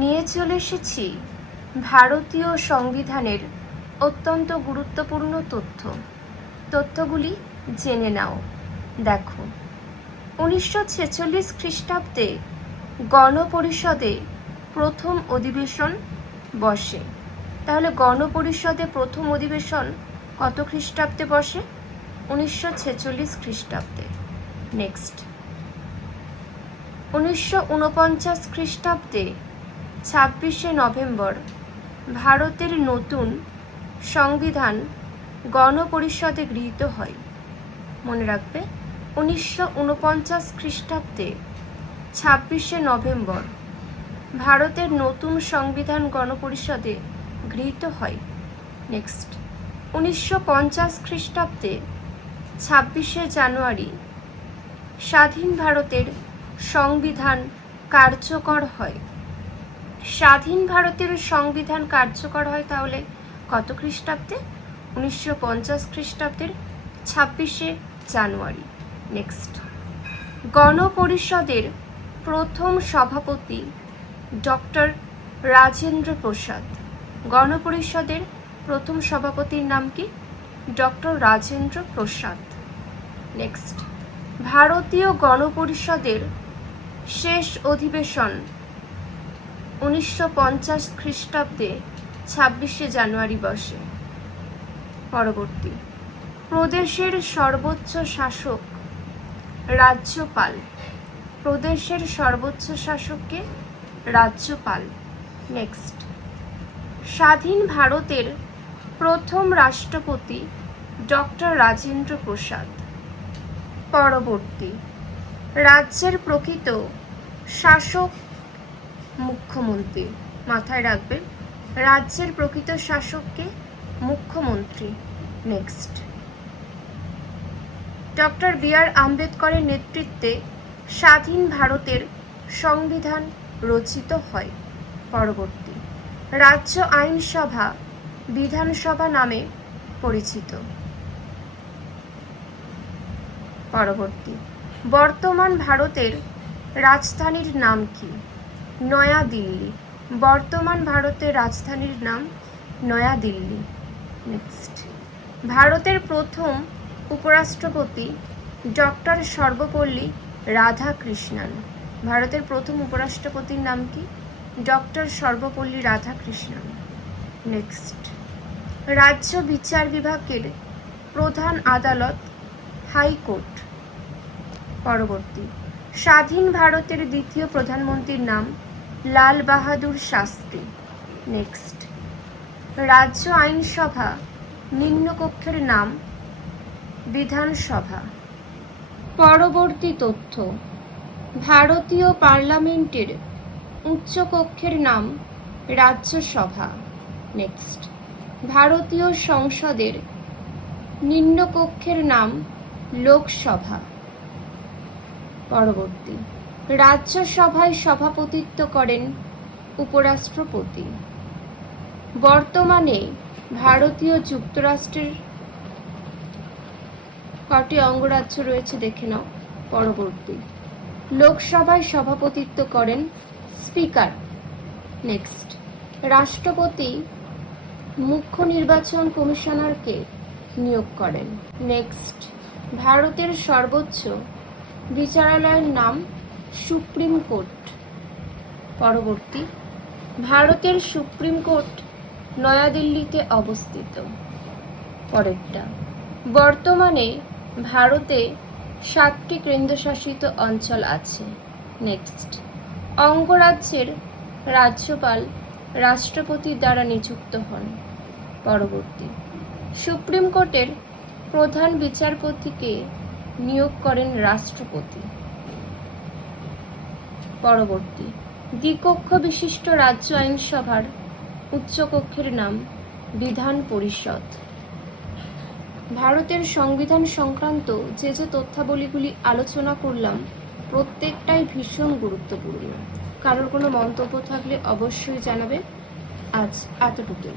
নিয়ে চলে এসেছি ভারতীয় সংবিধানের অত্যন্ত গুরুত্বপূর্ণ তথ্যগুলি জেনে নাও। দেখো, 1946 খ্রিস্টাব্দে গণপরিষদে প্রথম অধিবেশন বসে। তাহলে গণপরিষদে প্রথম অধিবেশন কত খ্রিস্টাব্দে বসে? 1946 খ্রিস্টাব্দে। নেক্সট, 1949 খ্রিস্টাব্দে 26শে নভেম্বর ভারতের নতুন সংবিধান গণপরিষদে গৃহীত হয়। মনে রাখবে, 1949 খ্রিস্টাব্দে 26শে নভেম্বর ভারতের নতুন সংবিধান গণপরিষদে গৃহীত হয়। নেক্সট, 1950 খ্রিস্টাব্দে 26শে জানুয়ারি স্বাধীন ভারতের সংবিধান কার্যকর হয়। স্বাধীন ভারতের সংবিধান কার্যকর হয় তাহলে কত খ্রিস্টাব্দে? 1950 খ্রিস্টাব্দের 26শে জানুয়ারি। নেক্সট, গণপরিষদের প্রথম সভাপতি ডক্টর রাজেন্দ্র প্রসাদ। গণপরিষদের প্রথম সভাপতির নাম কি? ডক্টর রাজেন্দ্র প্রসাদ। নেক্সট, ভারতীয় গণপরিষদের শেষ অধিবেশন 1950 খ্রিস্টাব্দে 26শে জানুয়ারি বসে। পরবর্তী, প্রদেশের সর্বোচ্চ শাসক রাজ্যপাল। প্রদেশের সর্বোচ্চ শাসককে রাজ্যপাল। নেক্সট, স্বাধীন ভারতের প্রথম রাষ্ট্রপতি ডক্টর রাজেন্দ্র প্রসাদ। পরবর্তী, রাজ্যের প্রকৃত শাসক মুখ্যমন্ত্রী। মাথায় রাখবে, রাজ্যের প্রকৃত শাসককে মুখ্যমন্ত্রী। Next, doctor B.R.. আম্বেদকরের নেতৃত্বে স্বাধীন ভারতের সংবিধান রচিত হয়। পরবর্তী, রাজ্য আইনসভা বিধানসভা নামে পরিচিত। পরবর্তী, বর্তমান ভারতের রাজধানীর নাম কি? নয়াদিল্লি। বর্তমান ভারতের রাজধানীর নাম নয়াদিল্লি। নেক্সট, ভারতের প্রথম উপরাষ্ট্রপতি ডক্টর সর্বপল্লী রাধাকৃষ্ণন। ভারতের প্রথম উপরাষ্ট্রপতির নাম কি? ডক্টর সর্বপল্লী রাধাকৃষ্ণন। নেক্সট, রাজ্য বিচার বিভাগের প্রধান আদালত হাইকোর্ট। পরবর্তী, স্বাধীন ভারতের দ্বিতীয় প্রধানমন্ত্রীর নাম লাল বাহাদুর শাস্ত্রী। নেক্সট, রাজ্য আইনসভা নিম্নকক্ষের নাম বিধানসভা। পরবর্তী তথ্য, ভারতীয় পার্লামেন্টের উচ্চকক্ষের নাম রাজ্যসভা। নেক্সট, ভারতীয় সংসদের নিম্নকক্ষের নাম লোকসভা। পরবর্তী, রাজ্যসভায় সভাপতিত্ব করেন উপরাষ্ট্রপতি। বর্তমানে ভারতীয় যুক্তরাষ্ট্রের কটি অঙ্গরাজ্য রয়েছে দেখে নাও। পরবর্তী, লোকসভায় সভাপতিত্ব করেন স্পিকার। নেক্সট, রাষ্ট্রপতি মুখ্য নির্বাচন কমিশনারকে নিয়োগ করেন। নেক্সট, ভারতের সর্বোচ্চ বিচারালয়ের নাম সুপ্রিম কোর্ট। পরবর্তী, ভারতের সুপ্রিম কোর্ট নয়াদিল্লিতে অবস্থিত। পরেরটা, বর্তমানে ভারতে 7টি কেন্দ্রশাসিত অঞ্চল আছে। নেক্সট, অঙ্গরাজ্যের রাজ্যপাল রাষ্ট্রপতির দ্বারা নিযুক্ত হন। পরবর্তী, সুপ্রিম কোর্টের প্রধান বিচারপতিকে নিয়োগ করেন রাষ্ট্রপতি। পরবর্তী, দ্বিকক্ষ বিশিষ্ট রাজ্য আইনসভার উচ্চকক্ষের নাম বিধান পরিষদ। ভারতের সংবিধান সংক্রান্ত যে যে তথ্যাবলীগুলি আলোচনা করলাম প্রত্যেকটাই ভীষণ গুরুত্বপূর্ণ। কারোর কোনো মন্তব্য থাকলে অবশ্যই জানাবে। আজ এতটুকুই।